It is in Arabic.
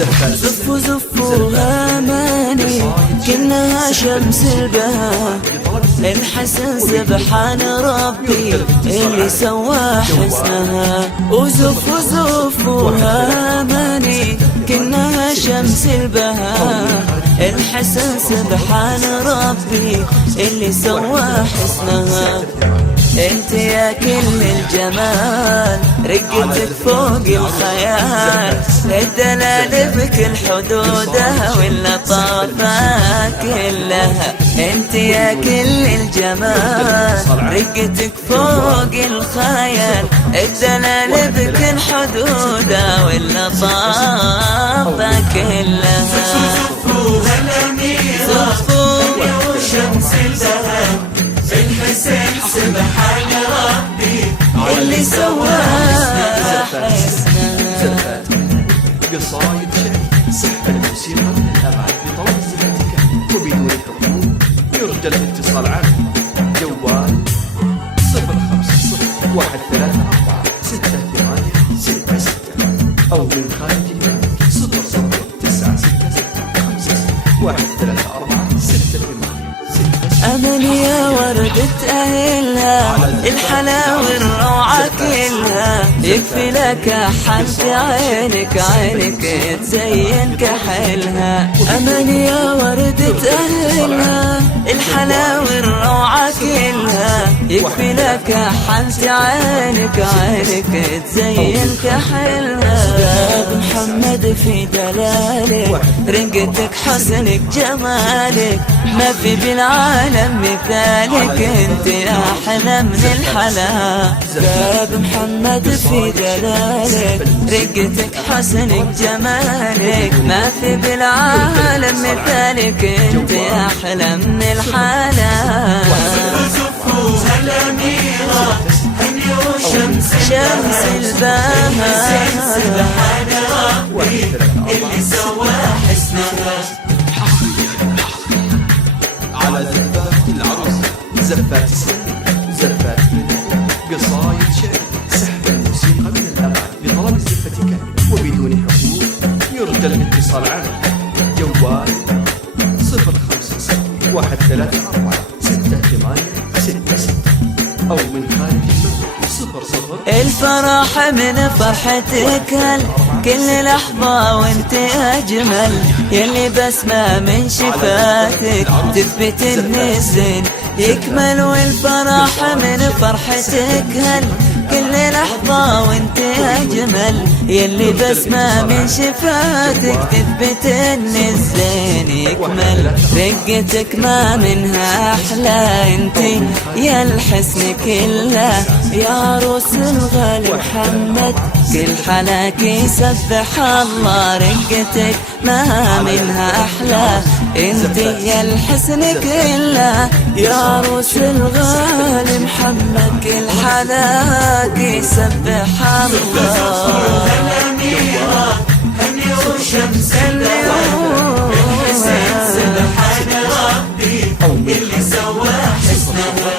زفوا زفوا اماني كأنها شمس البهاء، الحسن سبحان ربي اللي سوى حسنها. وزفوا زفوا اماني كأنها شمس البهاء، الحسن سبحان ربي اللي سوى حسنها. انت يا كل الجمال رقتك فوق الخيال، الدلال بكل حدودها واللطافة كلها. انت يا كل الجمال رقتك فوق الخيال، الدلال بكل حدودها واللطافة كلها. صفوا الأميرة وشمس الذهب، الحسن سبحان ربي اللي سوى حسنها. قصايد شعر سحب الموسيقى من الأبعاد بطلب زفتك وبدون حضور. يرجى الاتصال عنه جوال 050134686 أو من خارج المملكة 00965613468. أمل يا وردة أهلها الحلا والروعة كلها، يكفي لك حد عينك عينك تزين كحلها. أمل يا وردة أهلها الحلا والروعة كلها، يكفي لك حد عينك عينك تزين كحلها. باب محمد في دلالك رقتك حسنك جمالك، ما في بالعالم مثالك انت احلى من الحلا. باب محمد في دلالك رقتك حسنك جمالك، ما في بالعالم مثالك انت احلى من الحلا. زفوا الأميرة هني وشمس البهاء، سبحان ربي اللي سوى حسنها. على زفات العروس، زفات السن، زفات الندى، قصايد شعر سحب الموسيقى من الأبعاد بطلب الزفة كاملة وبدون حقوق. يرجى الاتصال عنه جوال 05013466866 أو من خارج المملكة 00. الفرح من فرحتك كل لحظة وانت أجمل، يلي بسمة من شفاتك تثبت النزل يكمل. والفرح من فرحتك كل لحظة وانت أجمل، يلي بسمة من شفاتك تثبت ان الزين يكمل. رقتك ما منها أحلى انت يا الحسن كله، يا عروس الغالي محمد كل حلاك يسبح الله. رقتك ما منها أحلى انت يا الحسن كله، يا عروس الغالي محمد كل حلاك يسبح الله. الأميرة هني وشمس الذهب، الحسن سبحان ربي اللي سوى حسنها.